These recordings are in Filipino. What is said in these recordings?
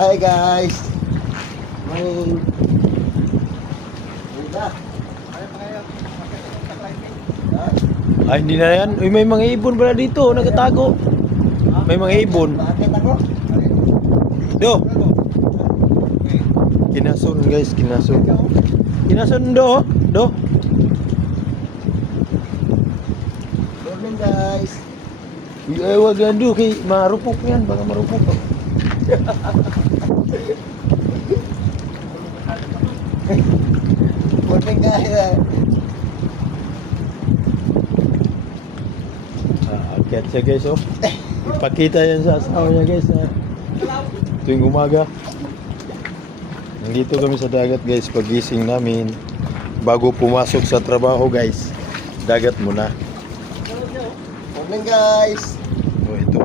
Hi guys. Morning. Ay, hindi na yan. Uy, may mga ibon pala dito. Nagatago. May mga ibon. Bakit ako? Do. Kinason guys, kinason. Kinason do. Do. Morning guys. Ay, wag yan do. Kay marupok yan. Baka marupok. Morning guys. Akyat siya guys oh. Ipakita yan sa asawa niya guys. Tuwing umaga. Nandito kami sa dagat guys. Pagising namin. Bago pumasok sa trabaho guys. Dagat muna. Morning guys. Oh, ito.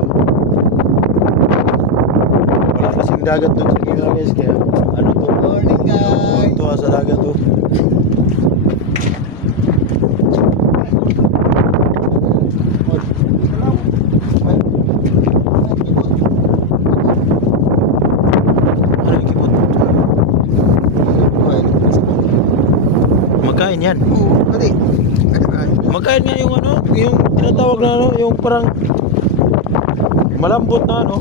Wala kasing dagat doon sa gila guys. Kaya ano to? Morning guys. Ito sa dagat to. Ano yung kibot? Magkain yan. Oo, tadi. Magkain nga yung ano, yung tinatawag na ano, yung parang malambot na ano.